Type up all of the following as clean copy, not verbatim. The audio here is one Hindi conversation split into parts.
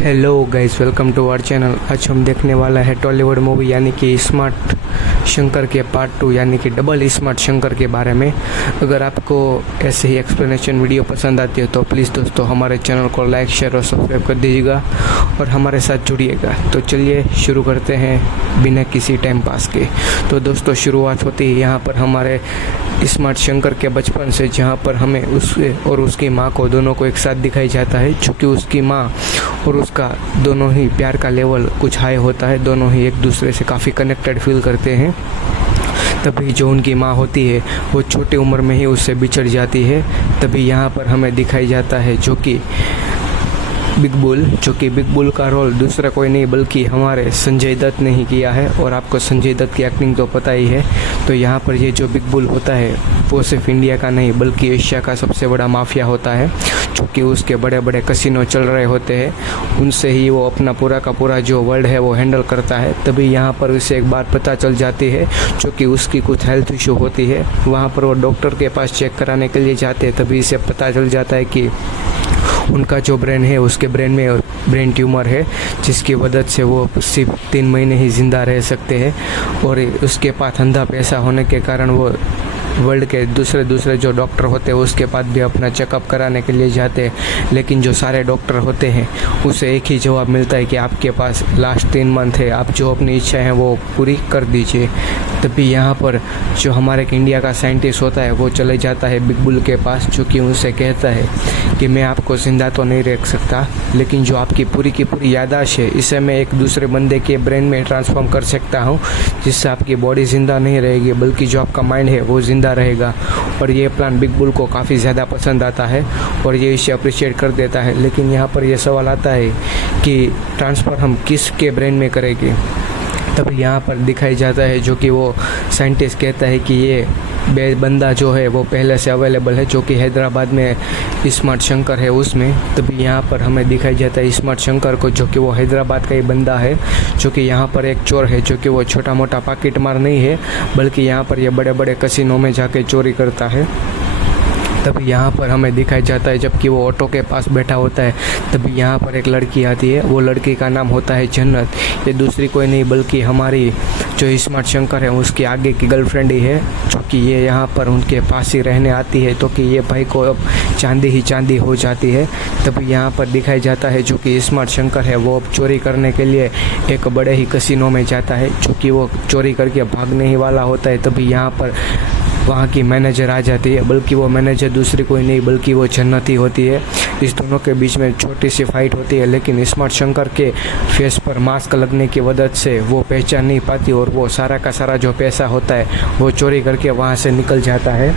Hello guys, welcome to our channel. आज हम देखने वाला है टॉलीवुड मूवी यानी कि स्मार्ट शंकर के पार्ट 2 यानी कि डबल स्मार्ट शंकर के बारे में। अगर आपको ऐसे ही एक्सप्लेनेशन वीडियो पसंद आती है तो प्लीज़ दोस्तों हमारे चैनल को लाइक, शेयर और सब्सक्राइब कर दीजिएगा और हमारे साथ जुड़िएगा। तो चलिए शुरू करते हैं बिना किसी टाइम पास के। तो दोस्तों शुरुआत होती है यहाँ पर हमारे स्मार्ट शंकर के बचपन से, जहाँ पर हमें उसके और उसकी माँ को दोनों को एक साथ दिखाई जाता है। चूँकि उसकी माँ और उसका दोनों ही प्यार का लेवल कुछ हाई होता है, दोनों ही एक दूसरे से काफ़ी कनेक्टेड फील करते हैं। तभी जो उनकी माँ होती है वो छोटी उम्र में ही उससे बिछड़ जाती है। तभी यहाँ पर हमें दिखाई जाता है जो कि बिग बुल का रोल दूसरा कोई नहीं बल्कि हमारे संजय दत्त ने ही किया है। और आपको संजय दत्त की एक्टिंग तो पता ही है। तो यहाँ पर ये जो बिग बुल होता है वो सिर्फ इंडिया का नहीं बल्कि एशिया का सबसे बड़ा माफिया होता है। चूँकि उसके बड़े बड़े कसिनो चल रहे होते हैं, उनसे ही वो अपना पूरा का पूरा जो वर्ल्ड है वो हैंडल करता है। तभी यहाँ पर उसे एक बार पता चल जाती है, चूँकि उसकी कुछ हेल्थ इशू होती है। वहाँ पर वो डॉक्टर के पास चेक कराने के लिए जाते हैं। तभी इसे पता चल जाता है कि उनका जो ब्रेन है उसके ब्रेन में ब्रेन ट्यूमर है, जिसकी वजह से वो सिर्फ 3 महीने ही ज़िंदा रह सकते हैं। और उसके पास अंधा पैसा होने के कारण वो वर्ल्ड के दूसरे जो डॉक्टर होते हैं उसके पास भी अपना चेकअप कराने के लिए जाते हैं। लेकिन जो सारे डॉक्टर होते हैं उसे एक ही जवाब मिलता है कि आपके पास लास्ट 3 मंथ है, आप जो अपनी इच्छाएं हैं वो पूरी कर दीजिए। तभी यहाँ पर जो हमारे इंडिया का साइंटिस्ट होता है वो चले जाता है बिग बुल के पास, जो कि उनसे कहता है कि मैं आपको जिंदा तो नहीं रख सकता, लेकिन जो आपकी पूरी की पूरी याददाश्त है इसे मैं एक दूसरे बंदे के ब्रेन में ट्रांसफॉर्म कर सकता हूँ, जिससे आपकी बॉडी ज़िंदा नहीं रहेगी बल्कि जो आपका माइंड है वो ज़िंदा रहेगा। और ये प्लान बिग बुल को काफ़ी ज़्यादा पसंद आता है और ये इसे अप्रिशिएट कर देता है। लेकिन यहाँ पर यह सवाल आता है कि ट्रांसफ़र हम किसके ब्रेन में करेंगे। तब यहाँ पर दिखाई जाता है जो कि वो साइंटिस्ट कहता है कि ये बंदा जो है वो पहले से अवेलेबल है, जो कि हैदराबाद में स्मार्ट शंकर है उसमें। तभी यहाँ पर हमें दिखाई जाता है स्मार्ट शंकर को, जो कि वो हैदराबाद का ही बंदा है, जो कि यहाँ पर एक चोर है, जो कि वो छोटा मोटा पॉकेट मार नहीं है बल्कि यहाँ पर ये बड़े बड़े कसिनों में जाके चोरी करता है। तभी यहाँ पर हमें दिखाई जाता है जबकि वो ऑटो के पास बैठा होता है, तभी यहाँ पर एक लड़की आती है। वो लड़की का नाम होता है जन्नत। ये दूसरी कोई नहीं बल्कि हमारी जो स्मार्ट शंकर है उसकी आगे की गर्लफ्रेंड ही है, जो कि ये यहाँ पर उनके पास ही रहने आती है। तो कि ये भाई को अब चांदी ही चांदी हो जाती है। तभी यहाँ पर दिखाई जाता है जो कि स्मार्ट शंकर है वो अब चोरी करने के लिए एक बड़े ही कसिनो में जाता है, चूँकि वो चोरी करके भागने ही वाला होता है। तभी यहाँ पर वहाँ की मैनेजर आ जाती है, बल्कि वो मैनेजर दूसरी कोई नहीं बल्कि वो जन्नत ही होती है। इस दोनों के बीच में छोटी सी फाइट होती है, लेकिन स्मार्ट शंकर के फेस पर मास्क लगने की वजह से वो पहचान नहीं पाती और वो सारा का सारा जो पैसा होता है वो चोरी करके वहाँ से निकल जाता है।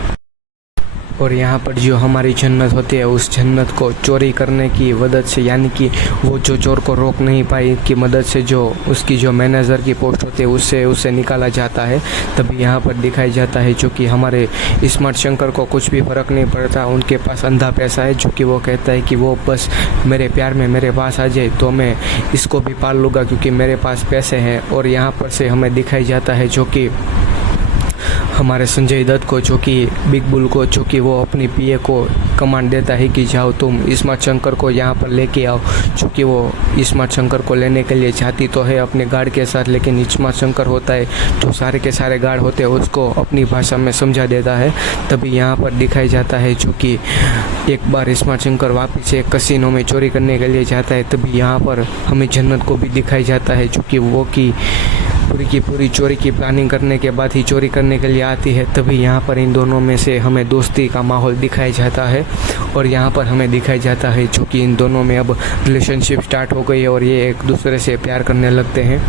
और यहाँ पर जो हमारी जन्नत होती है उस जन्नत को चोरी करने की मदद से, यानी कि वो जो चोर को रोक नहीं पाई की मदद से, जो उसकी जो मैनेजर की पोस्ट होती है उससे उसे निकाला जाता है। तभी यहाँ पर दिखाई जाता है जो कि हमारे स्मार्ट शंकर को कुछ भी फ़र्क नहीं पड़ता, उनके पास अंधा पैसा है, जो कि वो कहता है कि वो बस मेरे प्यार में मेरे पास आ जाए तो मैं इसको भी पाल लूँगा क्योंकि मेरे पास पैसे हैं। और यहाँ पर से हमें दिखाई जाता है जो कि हमारे संजय दत्त को, जो कि बिग बुल को, जो कि वो अपनी पीए को कमांड देता है कि जाओ तुम स्मार्ट शंकर को यहाँ पर लेके आओ। चूँकि वो स्मार्ट शंकर को लेने के लिए जाती तो है अपने गार्ड के साथ, लेकिन स्मार्ट शंकर होता है जो सारे के सारे गार्ड होते हैं उसको अपनी भाषा में समझा देता है। तभी यहाँ पर दिखाई जाता है जो कि एक बार स्मार्ट शंकर वापस से कसिनो में चोरी करने के लिए जाता है। तभी यहाँ पर हमें जन्नत को भी दिखाई जाता है, जो कि वो की पूरी चोरी की प्लानिंग करने के बाद ही चोरी करने के लिए आती है। तभी यहाँ पर इन दोनों में से हमें दोस्ती का माहौल दिखाया जाता है और यहाँ पर हमें दिखाई जाता है जो कि इन दोनों में अब रिलेशनशिप स्टार्ट हो गई है और ये एक दूसरे से प्यार करने लगते हैं।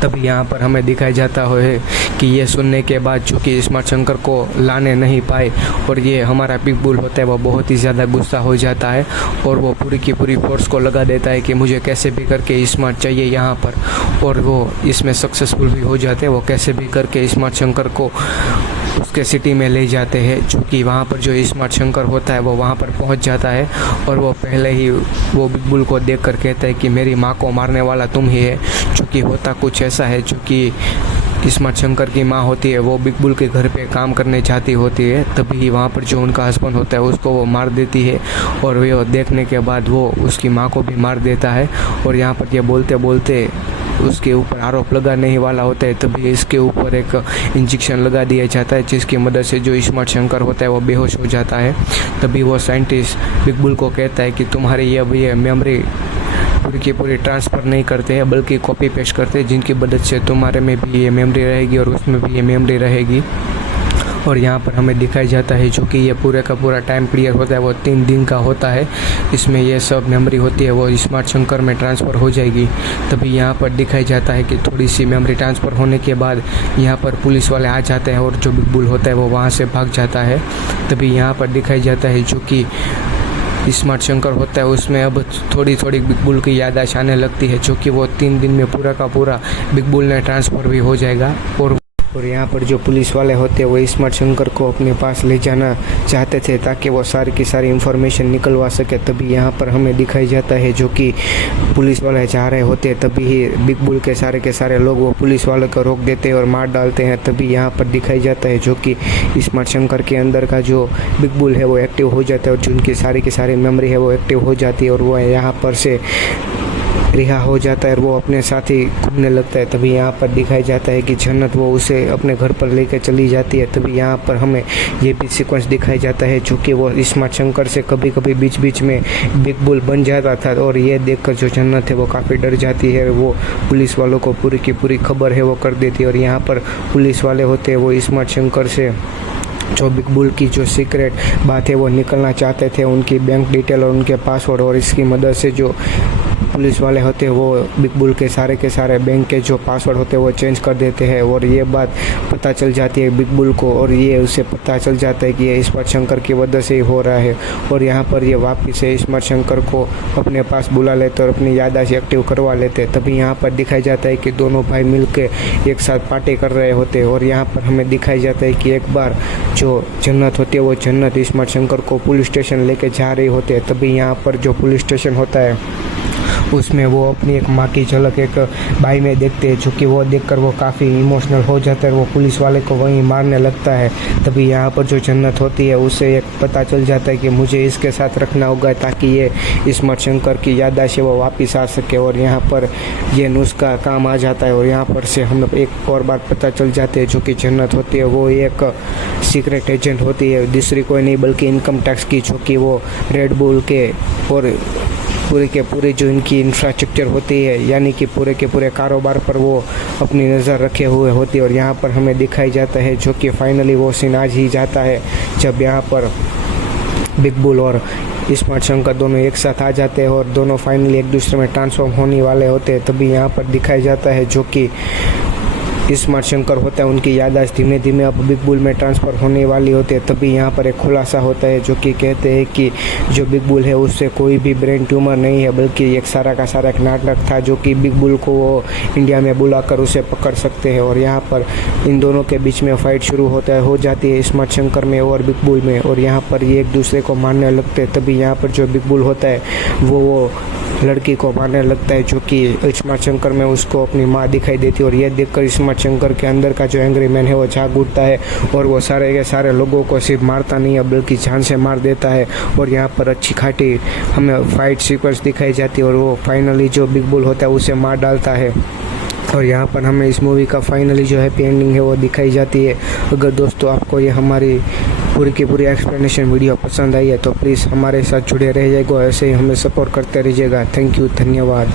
तभी यहाँ पर हमें दिखाई जाता है कि ये सुनने के बाद चूँकि स्मार्ट शंकर को लाने नहीं पाए और ये हमारा बिग बुल होता है वो बहुत ही ज़्यादा गुस्सा हो जाता है और वो पूरी की पूरी फोर्स को लगा देता है कि मुझे कैसे भी करके स्मार्ट चाहिए यहाँ पर। और वो इसमें सक्सेसफुल भी हो जाते हैं। वो कैसे भी करके स्मार्ट शंकर को उसके सिटी में ले जाते हैं, जो कि वहाँ पर जो स्मार्ट शंकर होता है वो वहाँ पर पहुँच जाता है और वो पहले ही वो बिग बुल को देखकर कहता है कि मेरी माँ को मारने वाला तुम ही है। चूँकि होता कुछ ऐसा है, चूँकि स्मार्ट शंकर की माँ होती है वो बिग बुल के घर पे काम करने जाती होती है, तभी वहाँ पर जो उनका हस्बैंड होता है उसको वो मार देती है और वो देखने के बाद वो उसकी माँ को भी मार देता है। और यहाँ पर ये बोलते बोलते उसके ऊपर आरोप लगाने ही वाला होता है, तभी इसके ऊपर एक इंजेक्शन लगा दिया जाता है जिसकी मदद से जो स्मार्ट शंकर होता है वो बेहोश हो जाता है। तभी वो साइंटिस्ट बिग बुल को कहता है कि तुम्हारी ये मेमोरी पूरी की पूरी ट्रांसफ़र नहीं करते हैं बल्कि कॉपी पेस्ट करते हैं, जिनकी मदद से तुम्हारे में भी ये मेमोरी रहेगी और उसमें भी ये मेमोरी रहेगी। और यहाँ पर हमें दिखाई जाता है जो कि ये पूरे का पूरा टाइम पीरियड होता है वो 3 दिन का होता है। इसमें ये सब मेमोरी होती है वो स्मार्ट शंकर में ट्रांसफ़र हो जाएगी। तभी यहाँ पर दिखाई जाता है कि थोड़ी सी मेमोरी ट्रांसफ़र होने के बाद यहाँ पर पुलिस वाले आ जाते हैं और जो बिग बुल होता है वो वहाँ से भाग जाता है। तभी यहाँ पर दिखाई जाता है जो कि स्मार्ट शंकर होता है उसमें अब थोड़ी थोड़ी बिग बुल की याददाश्त आने लगती है, जो कि वो 3 दिन में पूरा का पूरा बिग बुल ने ट्रांसफ़र भी हो जाएगा। और यहाँ पर जो पुलिस वाले होते हैं वो स्मार्ट शंकर को अपने पास ले जाना चाहते थे ताकि वो सारी की सारी इन्फॉर्मेशन निकलवा सके। तभी यहाँ पर हमें दिखाई जाता है जो कि पुलिस वाले चाह रहे होते हैं, तभी ही बिग बुल के सारे लोग वो पुलिस वालों को रोक देते हैं और मार डालते हैं। तभी यहाँ पर दिखाई जाता है जो कि स्मार्ट शंकर के अंदर का जो बिग बुल है वो एक्टिव हो जाता है और जिनकी सारी की सारी मेमोरी है वो एक्टिव हो जाती है और वो यहाँ पर से रिहा हो जाता है और वो अपने साथ ही घूमने लगता है। तभी यहाँ पर दिखाई जाता है कि जन्नत वो उसे अपने घर पर लेकर चली जाती है। तभी यहाँ पर हमें ये भी सीक्वेंस दिखाई जाता है जो कि वो स्मार्ट शंकर से कभी कभी बीच बीच में बिग बुल बन जाता था और ये देखकर जो जन्नत है वो काफ़ी डर जाती है। वो पुलिस वालों को पूरी की पूरी खबर है वो कर देती है और यहाँ पर पुलिस वाले होते हैं वो स्मार्ट शंकर से जो बिग बुल की जो सीक्रेट बात है वो निकलना चाहते थे, उनकी बैंक डिटेल और उनके पासवर्ड, और इसकी मदद से जो पुलिस वाले होते हैं वो बिग बुल के सारे बैंक के जो पासवर्ड होते हैं वो चेंज कर देते हैं। और ये बात पता चल जाती है बिग बुल को और ये उसे पता चल जाता है कि ये स्मार्ट शंकर की वजह से ही हो रहा है। और यहाँ पर ये वापस से स्मार्ट शंकर को अपने पास बुला लेते और अपनी याददाश्त एक्टिव करवा लेते। तभी यहाँ पर दिखाई जाता है कि दोनों भाई मिलकर एक साथ पार्टी कर रहे होते हैं और यहाँ पर हमें दिखाई जाता है कि एक बार जो जन्नत होती है वो जन्नत स्मार्ट शंकर को पुलिस स्टेशन लेके जा रही होती है। तभी यहाँ पर जो पुलिस स्टेशन होता है उसमें वो अपनी एक माँ की झलक एक भाई में देखते हैं, जो कि वो देखकर वो काफ़ी इमोशनल हो जाता है, वो पुलिस वाले को वहीं मारने लगता है। तभी यहाँ पर जो जन्नत होती है उसे एक पता चल जाता है कि मुझे इसके साथ रखना होगा ताकि ये स्मार्ट शंकर की याददाश्त वो वापस आ सके। और यहाँ पर ये नुस्खा काम आ जाता है और यहाँ पर से हमें एक और बात पता चल जाती है जो कि जन्नत होती है वो एक सीक्रेट एजेंट होती है, दूसरी कोई नहीं बल्कि इनकम टैक्स की, जो कि वो रेड बुल के और पूरे के पूरे जो इनकी इंफ्रास्ट्रक्चर होती है यानी कि पूरे के पूरे कारोबार पर वो अपनी नज़र रखे हुए होती है। और यहाँ पर हमें दिखाई जाता है जो कि फाइनली वो सीन आज ही जाता है जब यहाँ पर बिग बुल और स्मार्ट शंकर दोनों एक साथ आ जाते हैं और दोनों फाइनली एक दूसरे में ट्रांसफॉर्म होने वाले होते हैं। तभी यहाँ पर दिखाई जाता है जो कि स्मार्ट शंकर होता है उनकी याददाश्त धीमे धीमे अब बिग बुल में ट्रांसफ़र होने वाली होती है। तभी यहाँ पर एक खुलासा होता है जो कि कहते हैं कि जो बिग बुल है उससे कोई भी ब्रेन ट्यूमर नहीं है बल्कि एक सारा का सारा एक नाटक था जो कि बिग बुल को वो इंडिया में बुलाकर उसे पकड़ सकते हैं। और यहाँ पर इन दोनों के बीच में फाइट शुरू हो जाती है स्मार्ट शंकर में और बिग बुल में, और यहाँ पर ये एक दूसरे को मारने लगते हैं। तभी यहाँ पर जो बिग बुल होता है वो लड़की को मारने लगता है जो कि स्मार्ट शंकर में उसको अपनी माँ दिखाई देती है। और यह देखकर स्मार्ट शंकर के अंदर का जो एंग्री मैन है वो जाग उठता है और वो सारे के सारे लोगों को सिर्फ मारता नहीं है बल्कि जान से मार देता है। और यहाँ पर अच्छी खाटी हमें फाइट सीक्वेंस दिखाई जाती है और वो फाइनली जो बिग बुल होता है उसे मार डालता है। और यहाँ पर हमें इस मूवी का फाइनली जो हैप्पी एंडिंग है वो दिखाई जाती है। अगर दोस्तों आपको ये हमारी पूरी की पूरी एक्सप्लेनेशन वीडियो पसंद आई है तो प्लीज़ हमारे साथ जुड़े रहिएगा, ऐसे ही हमें सपोर्ट करते रहिएगा। थैंक यू, धन्यवाद।